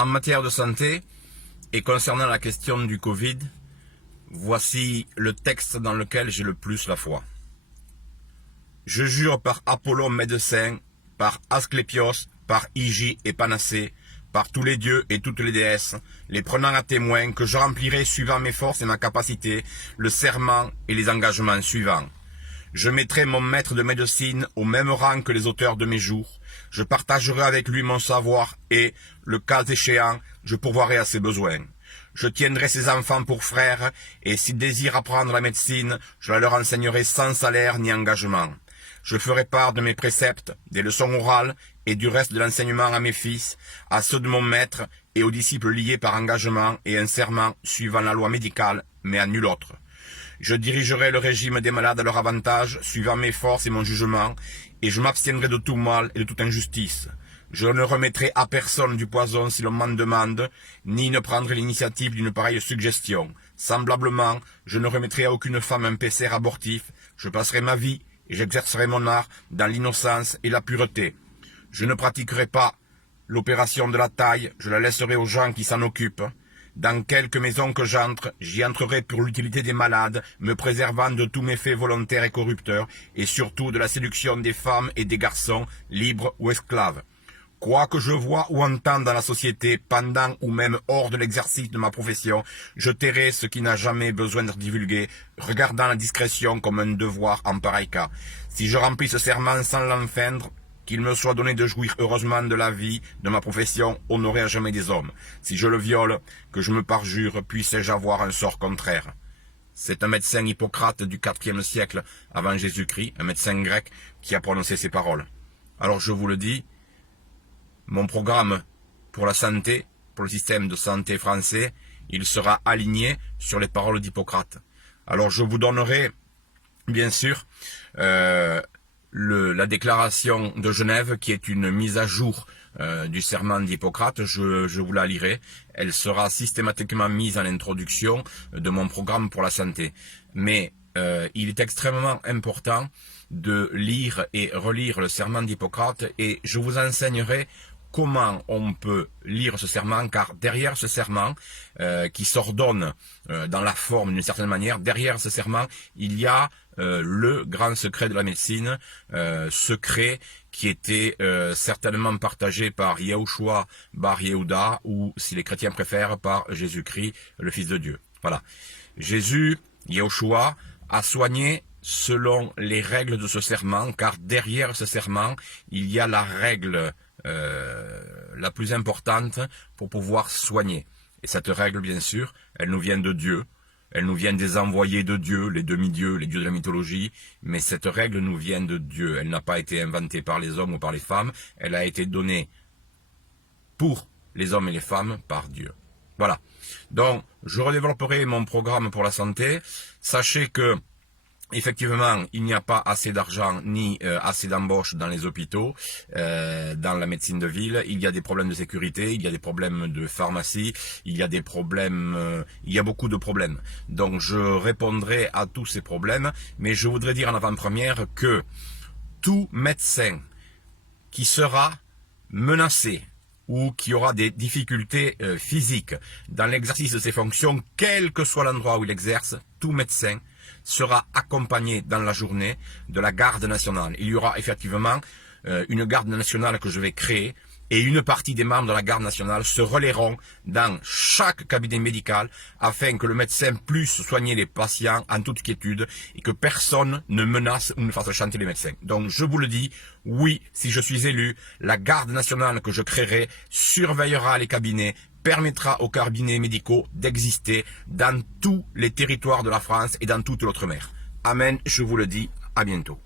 En matière de santé et concernant la question du Covid, voici le texte dans lequel j'ai le plus la foi. Je jure par Apollon médecin, par Asclépios, par Hygie et Panacée, par tous les dieux et toutes les déesses, les prenant à témoin, que je remplirai, suivant mes forces et ma capacité, le serment et les engagements suivants. Je mettrai mon maître de médecine au même rang que les auteurs de mes jours. Je partagerai avec lui mon savoir et, le cas échéant, je pourvoirai à ses besoins. Je tiendrai ses enfants pour frères, et s'ils désirent apprendre la médecine, je la leur enseignerai sans salaire ni engagement. Je ferai part de mes préceptes, des leçons orales et du reste de l'enseignement à mes fils, à ceux de mon maître et aux disciples liés par engagement et un serment suivant la loi médicale, mais à nul autre. Je dirigerai le régime des malades à leur avantage, suivant mes forces et mon jugement, et je m'abstiendrai de tout mal et de toute injustice. Je ne remettrai à personne du poison si l'on m'en demande, ni ne prendrai l'initiative d'une pareille suggestion. Semblablement, je ne remettrai à aucune femme un pécer abortif, je passerai ma vie et j'exercerai mon art dans l'innocence et la pureté. Je ne pratiquerai pas l'opération de la taille, je la laisserai aux gens qui s'en occupent. Dans quelque maison que j'entre, j'y entrerai pour l'utilité des malades, me préservant de tous méfaits volontaires et corrupteurs, et surtout de la séduction des femmes et des garçons, libres ou esclaves. Quoi que je vois ou entende dans la société, pendant ou même hors de l'exercice de ma profession, je tairai ce qui n'a jamais besoin d'être divulgué, regardant la discrétion comme un devoir en pareil cas. Si je remplis ce serment sans l'enfreindre, qu'il me soit donné de jouir heureusement de la vie, de ma profession, honorée à jamais des hommes. Si je le viole, que je me parjure, puisse-je avoir un sort contraire. C'est un médecin Hippocrate du IVe siècle avant Jésus-Christ, un médecin grec, qui a prononcé ces paroles. Alors je vous le dis, mon programme pour la santé, pour le système de santé français, il sera aligné sur les paroles d'Hippocrate. Alors je vous donnerai, bien sûr, la déclaration de Genève, qui est une mise à jour du serment d'Hippocrate. Je vous la lirai. Elle sera systématiquement mise en introduction de mon programme pour la santé. Mais il est extrêmement important de lire et relire le serment d'Hippocrate, et je vous enseignerai comment on peut lire ce serment, car derrière ce serment, qui s'ordonne dans la forme d'une certaine manière, derrière ce serment, il y a le grand secret de la médecine, secret qui était certainement partagé par Yehoshua Bar Yehuda, ou si les chrétiens préfèrent, par Jésus-Christ, le Fils de Dieu. Voilà. Jésus, Yehoshua, a soigné selon les règles de ce serment, car derrière ce serment, il y a la règle la plus importante pour pouvoir soigner. Et cette règle, bien sûr, elle nous vient de Dieu, elle nous vient des envoyés de Dieu, les demi-dieux, les dieux de la mythologie, mais cette règle nous vient de Dieu. Elle n'a pas été inventée par les hommes ou par les femmes, elle a été donnée pour les hommes et les femmes par Dieu. Voilà. Donc, je redévelopperai mon programme pour la santé. Sachez que effectivement, il n'y a pas assez d'argent ni assez d'embauches dans les hôpitaux, dans la médecine de ville. Il y a des problèmes de sécurité, il y a des problèmes de pharmacie, il y a des problèmes, il y a beaucoup de problèmes. Donc je répondrai à tous ces problèmes, mais je voudrais dire en avant-première que tout médecin qui sera menacé ou qui aura des difficultés physiques dans l'exercice de ses fonctions, quel que soit l'endroit où il exerce, tout médecin sera accompagné dans la journée de la garde nationale. Il y aura effectivement une garde nationale que je vais créer, et une partie des membres de la garde nationale se relayeront dans chaque cabinet médical afin que le médecin puisse soigner les patients en toute quiétude et que personne ne menace ou ne fasse chanter les médecins. Donc je vous le dis, oui, si je suis élu, la garde nationale que je créerai surveillera les cabinets, permettra aux cabinets médicaux d'exister dans tous les territoires de la France et dans toute l'outre-mer. Amen, je vous le dis, à bientôt.